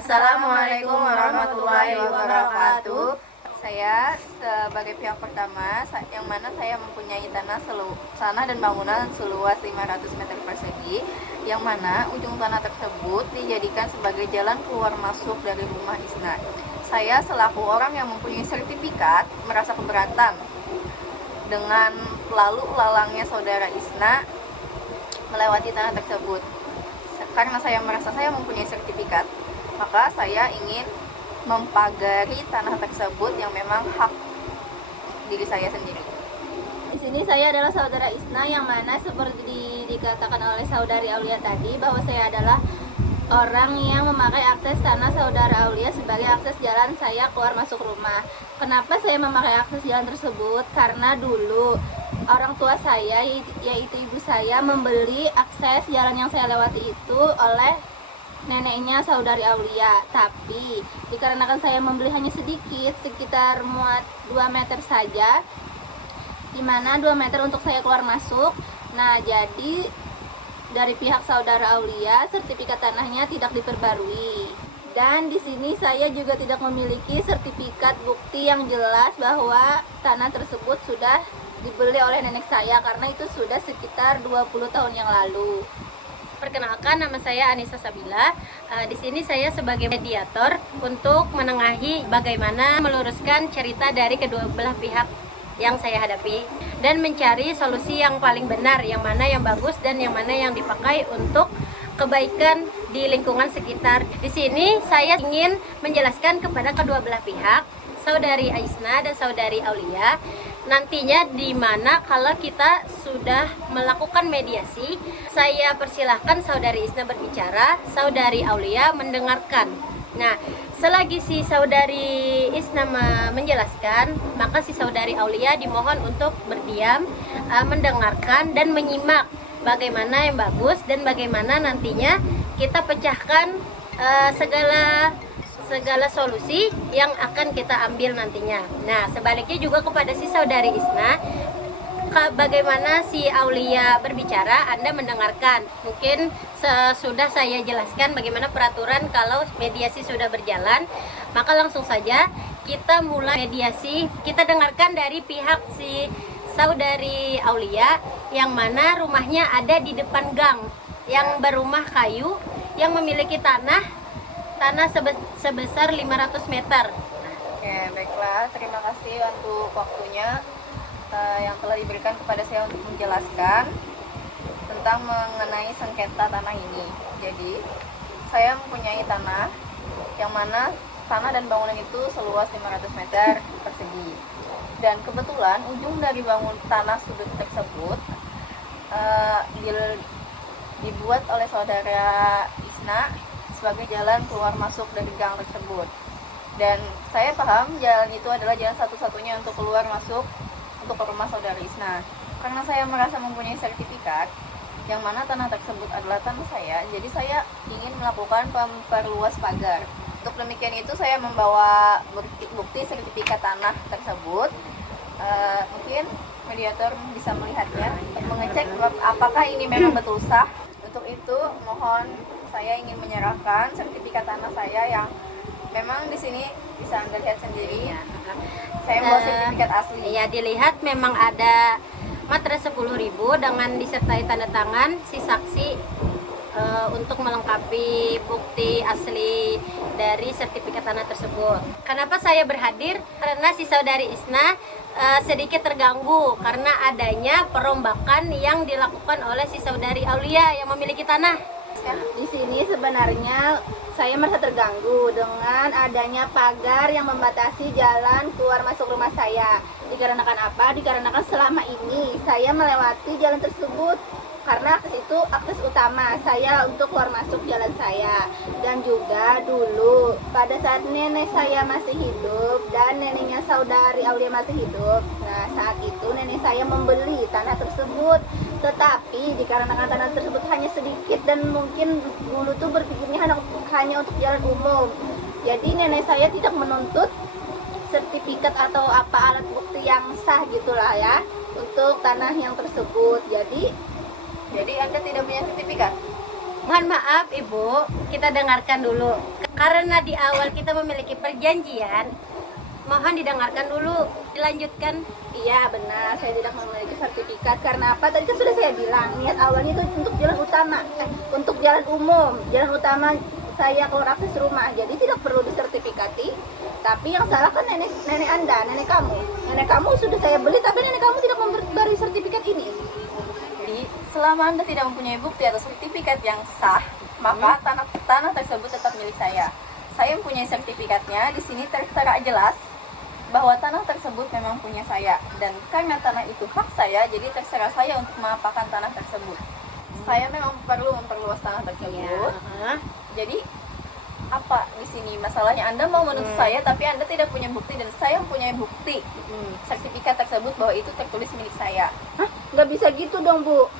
Assalamualaikum warahmatullahi wabarakatuh. Saya sebagai pihak pertama, yang mana saya mempunyai tanah dan bangunan seluas 500 meter persegi, yang mana ujung tanah tersebut dijadikan sebagai jalan keluar masuk dari rumah Isna. Saya selaku orang yang mempunyai sertifikat merasa keberatan dengan lalu lalangnya saudara Isna melewati tanah tersebut. Karena saya merasa saya mempunyai sertifikat, maka saya ingin mempagari tanah tersebut yang memang hak diri saya sendiri. Di sini saya adalah saudara Isna, yang mana seperti dikatakan oleh saudari Aulia tadi, bahwa saya adalah orang yang memakai akses tanah saudara Aulia sebagai akses jalan saya keluar masuk rumah. Kenapa saya memakai akses jalan tersebut? Karena dulu orang tua saya, yaitu ibu saya, membeli akses jalan yang saya lewati itu oleh neneknya saudari Aulia. Tapi dikarenakan saya membeli hanya sedikit, sekitar muat 2 meter saja, dimana 2 meter untuk saya keluar masuk. Nah, jadi dari pihak saudara Aulia, sertifikat tanahnya tidak diperbarui. Dan di sini saya juga tidak memiliki sertifikat bukti yang jelas bahwa tanah tersebut sudah dibeli oleh nenek saya, karena itu sudah sekitar 20 tahun yang lalu. Perkenalkan, nama saya Anissa Sabila. Di sini saya sebagai mediator untuk menengahi bagaimana meluruskan cerita dari kedua belah pihak yang saya hadapi dan mencari solusi yang paling benar, yang mana yang bagus dan yang mana yang dipakai untuk kebaikan di lingkungan sekitar. Di sini saya ingin menjelaskan kepada kedua belah pihak, saudari Aisna dan saudari Aulia, nantinya di mana kalau kita sudah melakukan mediasi, saya persilahkan saudari Isna berbicara, saudari Aulia mendengarkan. Nah, selagi si saudari Isna menjelaskan, maka si saudari Aulia dimohon untuk berdiam, mendengarkan dan menyimak bagaimana yang bagus dan bagaimana nantinya kita pecahkan segala solusi yang akan kita ambil nantinya. Nah, sebaliknya juga kepada si saudari Isna, bagaimana si Aulia berbicara, Anda mendengarkan. Mungkin sudah saya jelaskan bagaimana peraturan kalau mediasi sudah berjalan, maka langsung saja kita mulai mediasi. Kita dengarkan dari pihak si saudari Aulia, yang mana rumahnya ada di depan gang, yang berumah kayu, yang memiliki tanah sebesar 500 meter. Oke, baiklah. Terima kasih untuk waktunya yang telah diberikan kepada saya untuk menjelaskan tentang mengenai sengketa tanah ini. Jadi, saya mempunyai tanah yang mana tanah dan bangunan itu seluas 500 meter persegi. Dan kebetulan ujung dari tanah sudut tersebut dibuat oleh saudara Isna sebagai jalan keluar masuk dari gang tersebut. Dan saya paham jalan itu adalah jalan satu-satunya untuk keluar masuk untuk ke rumah saudara Isna. Karena saya merasa mempunyai sertifikat yang mana tanah tersebut adalah tanah saya, jadi saya ingin melakukan memperluas pagar. Untuk demikian itu saya membawa bukti sertifikat tanah tersebut. Mungkin mediator bisa melihatnya untuk mengecek apakah ini memang betul sah. Untuk itu mohon saya ingin menyerahkan sertifikat tanah saya yang memang di sini bisa Anda lihat sendiri. Saya membawa sertifikat asli. Ya, dilihat memang ada materai 10.000 dengan disertai tanda tangan si saksi untuk melengkapi bukti asli dari sertifikat tanah tersebut. Kenapa saya berhadir? Karena si saudari Isna sedikit terganggu karena adanya perombakan yang dilakukan oleh si saudari Aulia yang memiliki tanah. Di sini sebenarnya saya merasa terganggu dengan adanya pagar yang membatasi jalan keluar masuk rumah saya. Dikarenakan apa? Dikarenakan selama ini saya melewati jalan tersebut, karena akses itu akses utama saya untuk keluar masuk jalan saya. Dan juga dulu pada saat nenek saya masih hidup dan neneknya saudari Aulia masih hidup, nah saat itu nenek saya membeli tanah tersebut. Tetapi dikarenakan tanah tersebut hanya sedikit dan mungkin dulu tuh berpikirnya hanya untuk jalan umum, jadi nenek saya tidak menuntut sertifikat atau apa alat bukti yang sah gitulah ya untuk tanah yang tersebut. Jadi Anda tidak punya sertifikat? Mohon maaf Ibu, kita dengarkan dulu. Karena di awal kita memiliki perjanjian, mohon didengarkan dulu, dilanjutkan. Iya benar, saya tidak memiliki sertifikat karena apa? Tadi kan sudah saya bilang niat awalnya itu untuk jalan utama, untuk jalan umum, jalan utama saya keluar akses rumah, jadi tidak perlu disertifikati. Tapi yang salah kan nenek Anda, nenek kamu sudah saya beli, tapi nenek kamu tidak memberi sertifikat ini. Jadi selama Anda tidak mempunyai bukti atau sertifikat yang sah, maka tanah tersebut tetap milik saya. Saya mempunyai sertifikatnya, di sini tertera jelas bahwa tanah tersebut memang punya saya, dan karena tanah itu hak saya, jadi terserah saya untuk mengapakan tanah tersebut. Saya memang perlu memperluas tanah tersebut. Jadi apa di sini masalahnya? Anda mau menuntut saya, tapi Anda tidak punya bukti, dan saya mempunyai bukti sertifikat tersebut bahwa itu tertulis milik saya. Hah? Nggak bisa gitu dong Bu.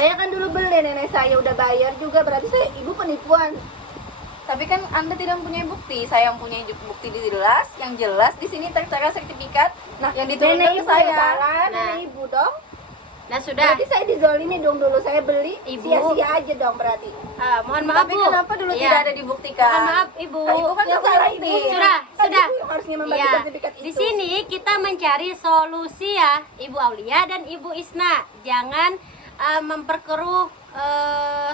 Saya kan dulu beli, nenek saya udah bayar juga, berarti ibu penipuan. Tapi kan Anda tidak mempunyai bukti. Saya mempunyai bukti jelas, yang jelas di sini tertera sertifikat yang diturunkan Nenek ke ibu yang saya. salah, Nah. nenek ibu dong. Nah sudah, Berarti saya dizolimi dong dulu, saya beli Ibu. sia-sia aja dong berarti. mohon maaf Tapi Bu. kenapa dulu Iya. tidak ada dibuktikan? Mohon maaf Ibu. Ibu kan Yang nggak salah punya ibu. bukti. Sudah. Ibu yang harusnya membagi Iya. sertifikat itu. Di sini kita mencari solusi ya, Ibu Aulia dan Ibu Isna. Jangan memperkeruh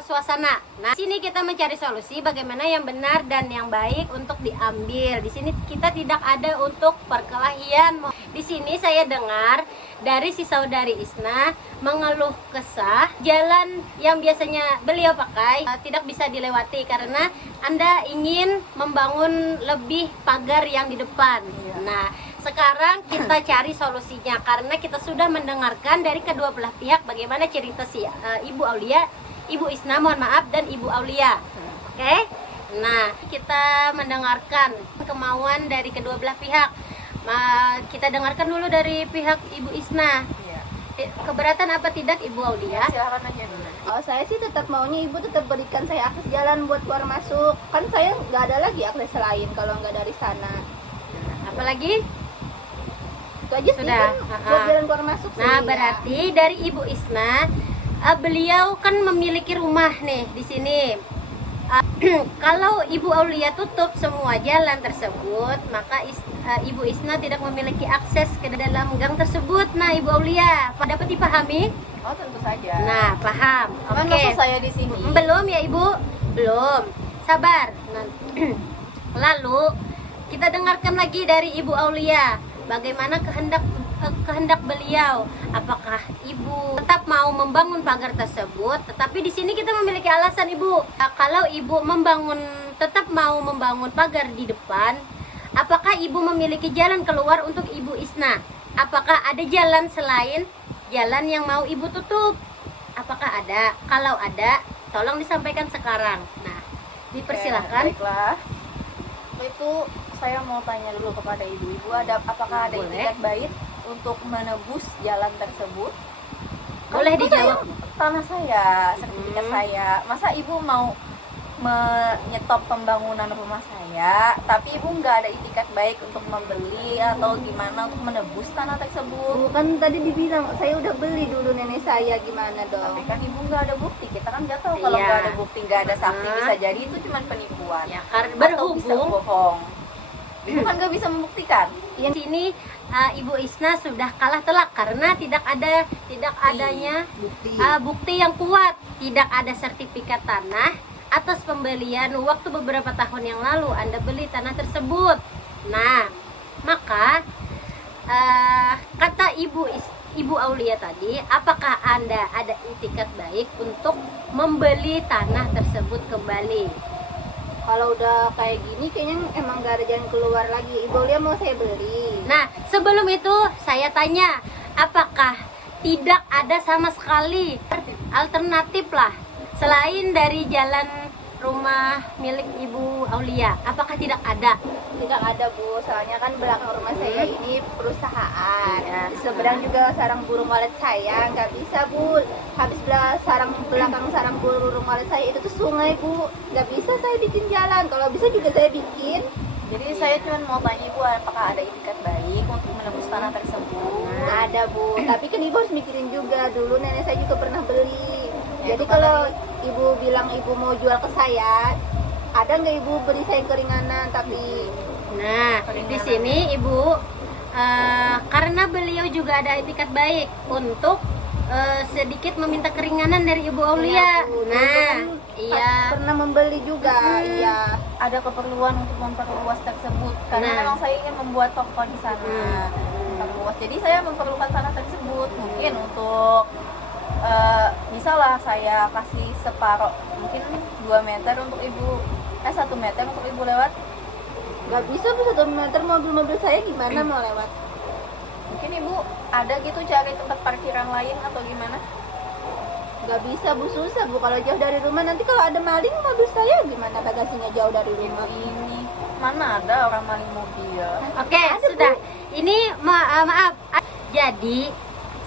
suasana. Nah, di sini kita mencari solusi bagaimana yang benar dan yang baik untuk diambil. Di sini kita tidak ada untuk perkelahian. Di sini saya dengar dari si saudari Isna mengeluh kesah jalan yang biasanya beliau pakai tidak bisa dilewati karena Anda ingin membangun lebih pagar yang di depan. Nah, sekarang kita cari solusinya karena kita sudah mendengarkan dari kedua belah pihak bagaimana cerita si Ibu Aulia, Ibu Isna, mohon maaf, dan Ibu Aulia. Oke? Nah, kita mendengarkan kemauan dari kedua belah pihak. Kita dengarkan dulu dari pihak Ibu Isna. Iya. Keberatan apa tidak Ibu Aulia? Silakan aja dulu. Oh, saya sih tetap maunya ibu tetap berikan saya akses jalan buat keluar masuk. Kan saya nggak ada lagi akses lain kalau nggak dari sana. Apalagi? Itu aja sih Sudah. kan buat jalan keluar masuk sih. Nah, ya. berarti dari Ibu Isna, beliau kan memiliki rumah nih di sini. Kalau Ibu Aulia tutup semua jalan tersebut, maka Ibu Isna tidak memiliki akses ke dalam gang tersebut. Nah, Ibu Aulia, dapat dipahami? Oh, tentu saja. Nah, paham. Aman Oke. maksud saya di sini. Belum ya Ibu? Belum. Sabar. Nah, lalu kita dengarkan lagi dari Ibu Aulia. Bagaimana kehendak beliau? Apakah Ibu tetap mau membangun pagar tersebut? Tetapi di sini kita memiliki alasan Ibu. Nah, kalau Ibu tetap mau membangun pagar di depan, apakah Ibu memiliki jalan keluar untuk Ibu Isna? Apakah ada jalan selain jalan yang mau Ibu tutup? Apakah ada? Kalau ada, tolong disampaikan sekarang. Nah, dipersilakan. Baiklah. Itu saya mau tanya dulu kepada ibu-ibu, apakah ada Boleh. itikat baik untuk menebus jalan tersebut? Boleh Kan itu dijawab. tanah saya, sertifikat saya. Masa ibu mau menyetop pembangunan rumah saya, tapi ibu nggak ada itikat baik untuk membeli atau gimana untuk menebus tanah tersebut? Bukan tadi dibilang saya udah beli dulu nenek saya, gimana Tapi dong? kan ibu nggak ada bukti, kita kan nggak tahu kalau Iya. nggak ada bukti, nggak ada saksi, Nah. bisa jadi itu cuma penipuan. Ya, karena Atau bisa berhubung bohong. Ibu kan nggak bisa membuktikan. di sini Ibu Isna sudah kalah telak karena tidak adanya bukti yang kuat, tidak ada sertifikat tanah atas pembelian waktu beberapa tahun yang lalu Anda beli tanah tersebut. Nah, maka kata Ibu Aulia tadi, apakah Anda ada itikat baik untuk membeli tanah tersebut kembali? Kalau udah kayak gini kayaknya emang gak ada jalan keluar lagi. Ibu Aulia mau saya beli. Nah, sebelum itu saya tanya, apakah tidak ada sama sekali alternatif lah selain dari jalan rumah milik Ibu Aulia? Apakah tidak ada? Tidak ada Bu, soalnya kan belakang rumah saya ini perusahaan. Iya. Di seberang juga sarang burung walet saya, nggak bisa Bu. Habis belakang sarang burung walet saya itu tuh sungai Bu, nggak bisa saya bikin jalan. Kalau bisa juga saya bikin. Jadi saya cuma mau tanya ibu, apakah ada itikat baik untuk menebus tanah tersebut? Ada Bu, tapi kan ibu harus mikirin juga. Dulu nenek saya juga pernah beli. Ya, Jadi itu kan kalau ibu bilang ibu mau jual ke saya Ada nggak Ibu beri saya keringanan tapi Nah, di sini Ibu karena beliau juga ada etikat baik untuk sedikit meminta keringanan dari Ibu Aulia. Bu, dulu Nah, kan iya. pernah membeli juga. Iya. Ada keperluan untuk memperluas tersebut karena Nah. memang saya ingin membuat toko di sana. Memperluas. Jadi saya memerlukan tanah tersebut mungkin untuk misalnya saya kasih separuh mungkin 2 meter untuk ibu 1 meter untuk ibu lewat. Nggak bisa Bu, 1 meter mobil-mobil saya gimana mau lewat? Mungkin ibu ada gitu cari tempat parkiran lain atau gimana? Nggak bisa Bu, susah Bu kalau jauh dari rumah. Nanti kalau ada maling mobil saya gimana, bagasinya jauh dari rumah. Ini mana ada orang maling mobil? Oke, sudah. Ini maaf. Jadi,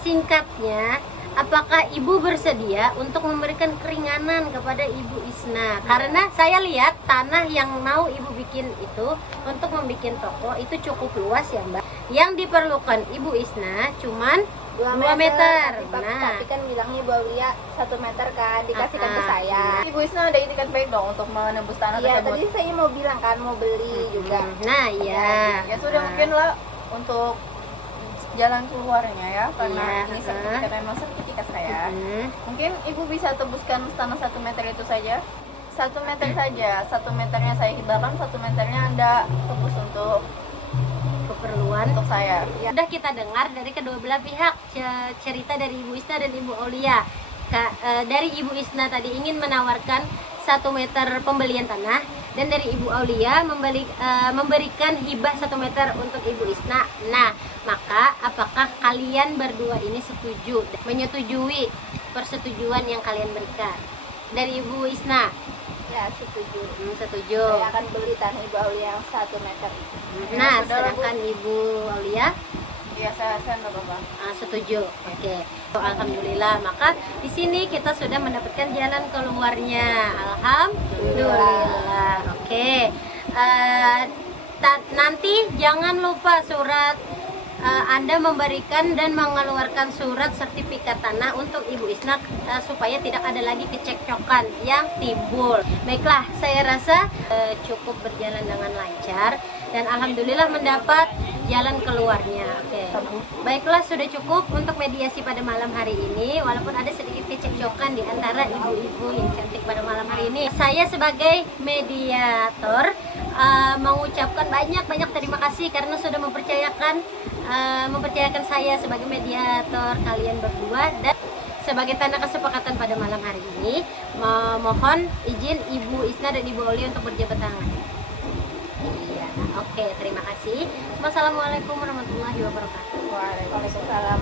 singkatnya, apakah Ibu bersedia untuk memberikan keringanan kepada Ibu Isna? Karena saya lihat tanah yang mau Ibu bikin itu untuk membuat toko itu cukup luas ya, Mbak. Yang diperlukan Ibu Isna cuman 2 meter. Tapi kan bilangnya Bu Aulia 1 meter kan dikasihkan ke saya. Ibu Isna ada itikat baik dong untuk menembus tanah Iya, tersebut. tadi saya mau bilang kan mau beli juga. Nah, iya. Ya sudah mungkin lah untuk jalan keluarnya ya karena Iya, ini sertifikat memang sertifikat saya. Mungkin ibu bisa tebuskan tanah 1 meter itu saja. 1 meter saja, 1 meternya saya hibahkan, 1 meternya Anda tebus untuk Keperluan. saya. Sudah kita dengar dari kedua belah pihak cerita dari Ibu Isna dan Ibu Aulia. Dari Ibu Isna tadi ingin menawarkan 1 meter pembelian tanah, dan dari Ibu Aulia memberikan hibah 1 meter untuk Ibu Isna. Nah, maka apakah kalian berdua ini setuju, menyetujui persetujuan yang kalian berikan? Dari Ibu Isna, Ya, setuju. setuju. Saya akan beli tanah Ibu Aulia yang 1 meter itu. Nah, sudah lah, Bu. sedangkan Ibu Aulia Ya saya nggak apa-apa. setuju. Oke. Alhamdulillah. Maka di sini kita sudah mendapatkan jalan keluarnya. Alhamdulillah. Oke. Nanti jangan lupa surat Anda memberikan dan mengeluarkan surat sertifikat tanah untuk Ibu Isna supaya tidak ada lagi kecekcokan yang timbul. Baiklah, saya rasa cukup berjalan dengan lancar dan alhamdulillah mendapat jalan keluarnya. Oke. Baiklah, sudah cukup untuk mediasi pada malam hari ini. Walaupun ada sedikit kecekcokan di antara ibu-ibu yang cantik pada malam hari ini. Saya sebagai mediator mengucapkan banyak terima kasih karena sudah mempercayakan saya sebagai mediator kalian berdua, dan sebagai tanda kesepakatan pada malam hari ini mohon izin Ibu Isna dan Ibu Aulia untuk berjabat tangan. Iya, oke, terima kasih. Wassalamualaikum warahmatullahi wabarakatuh. Waalaikumsalam.